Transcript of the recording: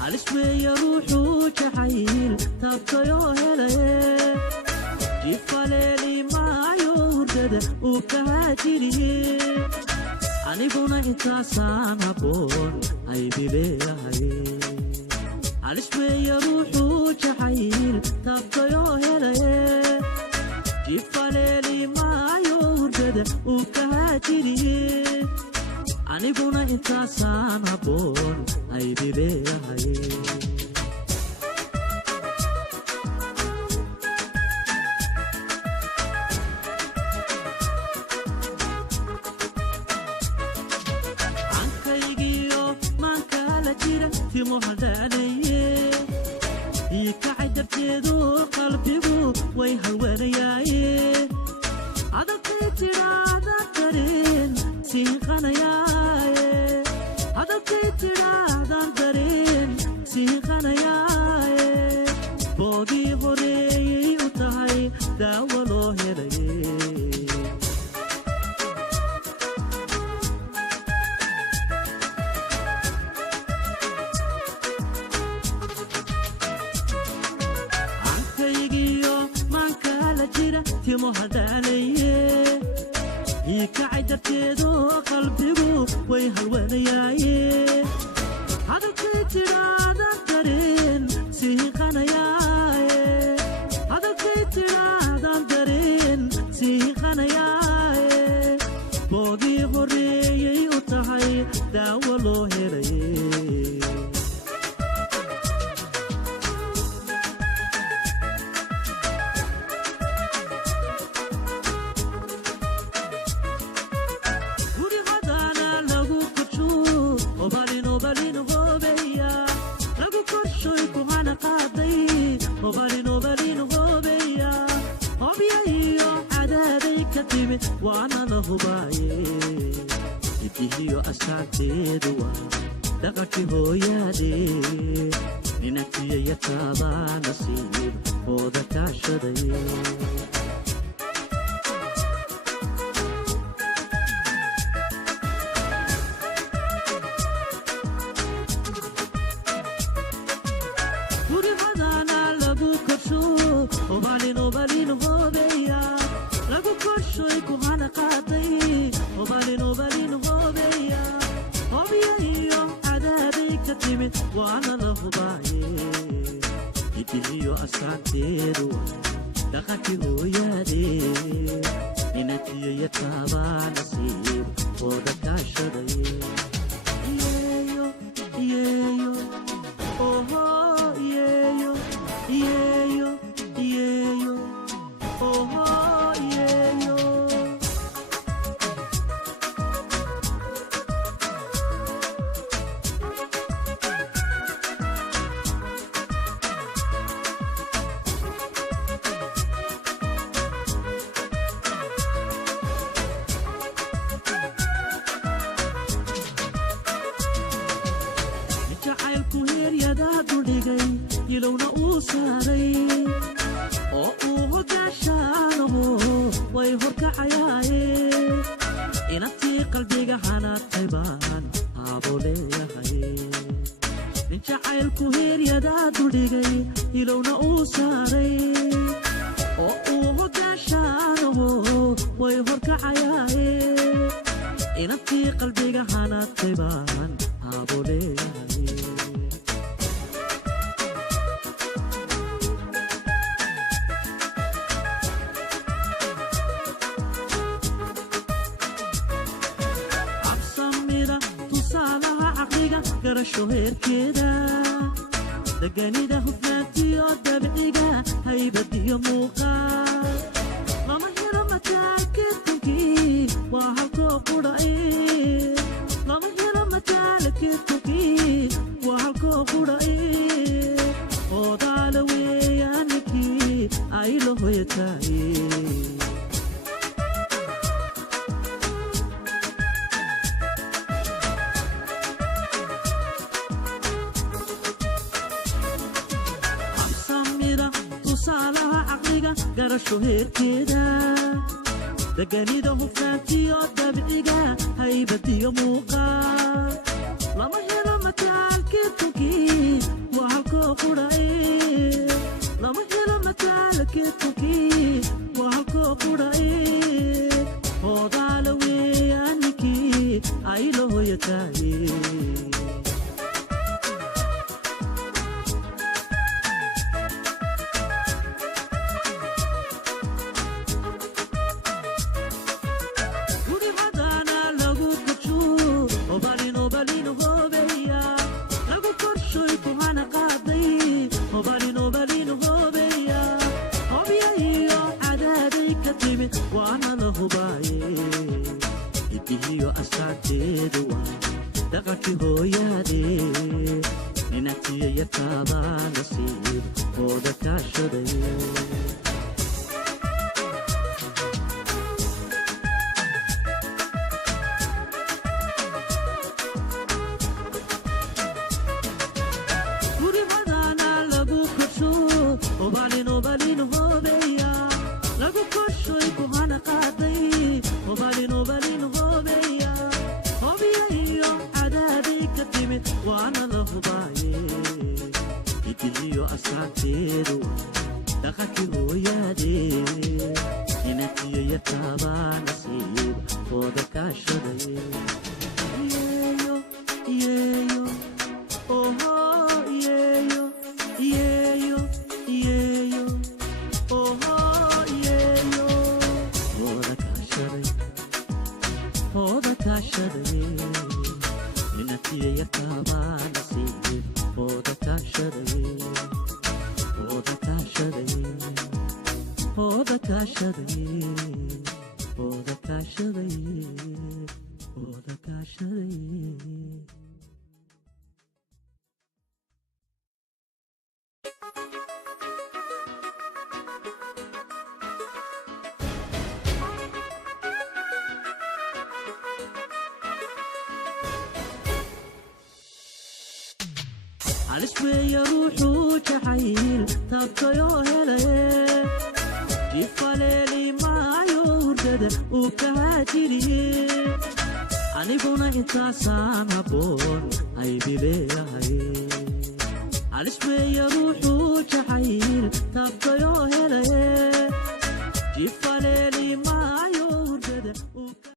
عالشوية روحو جحيل تبطيو هلايه جيفا ليلي معايو هردada وكهاجريه aniguna intaasaan haboon aybileeyahay calisweeya ruuxuu jacayl tabtayo helaye jifaleeli maayo hurdada uu kahaajiriye aniguna intaasaan haboon aybileeyahay timo hadanaye ikacdarteedu qalbigu way halwanayaaye adalkay tiraada dareen siiqanayaaye adalkay tiraadan dareen siiqanayaaye boogii horeeyay u tahay daawo loo helaye timo hadanaye ikacdarteedu qalbigu way halwanayaaye hadalkay tiraadan dareen siiqanayaaye hadalkay tiraadan dareen siiqanayaaye boogii horeeyay u tahay daawo loo helaye waana la hubaaye idihiyo astaanteedu waa dhaqankii hooyaadee ninantiya taabaa nasiib ooda kaashaday gurihadana lagu korsho obalin hoobeya lagu korshoy kuhana qaaday obalin hoobeya hobya iyo cadaabay ka timid waana la hubaaye idihiyo astaanteedu dhaqankii hooyaadee ninantiya taabaa nasiib ooda kaashaday yeeyo yeeyo oho yeeyo yeeyo yeeyo oho ilowna uu saaray oo uu hogaashaanaho way horkacayaaye inantii qalbiga hanaadtay baan aabo leeyahay nin jacaylku heeryadaa duldhigay ilowna uu saaray oo uu hogaashaanaho way horkacayaaye inantii qalbiga hanaadtay baan aabo leeyahay garasho heerkeeda deganida hufnaantiyo dabciga haybadiyo muuqaal lama helo mataalkeedkunkii waa halkoo qudhae lama helo mataalkeedkunkii waa halkoo qudhae oodaala weeyaanikii ay la hoyataaye caqliga garasho heerkeeda deganida hufnaantiyo dabciga haybadiyo muuqaal lama helo mataalkeedkukii waa halkoo qudhae lama helo mataalkeedkukii waa halkoo qudhae hoodaala weeyaanikii aylo hoyataaye waana la hubaaye ibihiyo astaanteedu waa dhaqankii hooyaadee ninatiya yartaabaa nasiib hooda kaashaday gurihadana lagu korsho obalin hoobeya lagu korshoy kuhana qaaday obalin hoobeya hobiya iyo cadaabay ka timid waana la hubaaye ibihiyo astaanteedu dhaqankii hooyaadee ninatiya yartaabaa nasiib hooda kaashaday yeeyo yeeyo oho yeeyo yeeyo yeeyo oho yeeyo hooda kaashaday ninatiya yartaabaa nasiib hooda kaashaday hooda kaashaday hooda kaashaday hooda kaashaday hooda kaashaday alisweeya ruuxuu jacayl tabtayoo helaye jifaleeli maayo hurdada uu ka haajiriye aniguna intaasaan habboon aybileeyahay alisweeya ruuxuu jacayl tabtayoo helaye jifaleeli maayo hurdada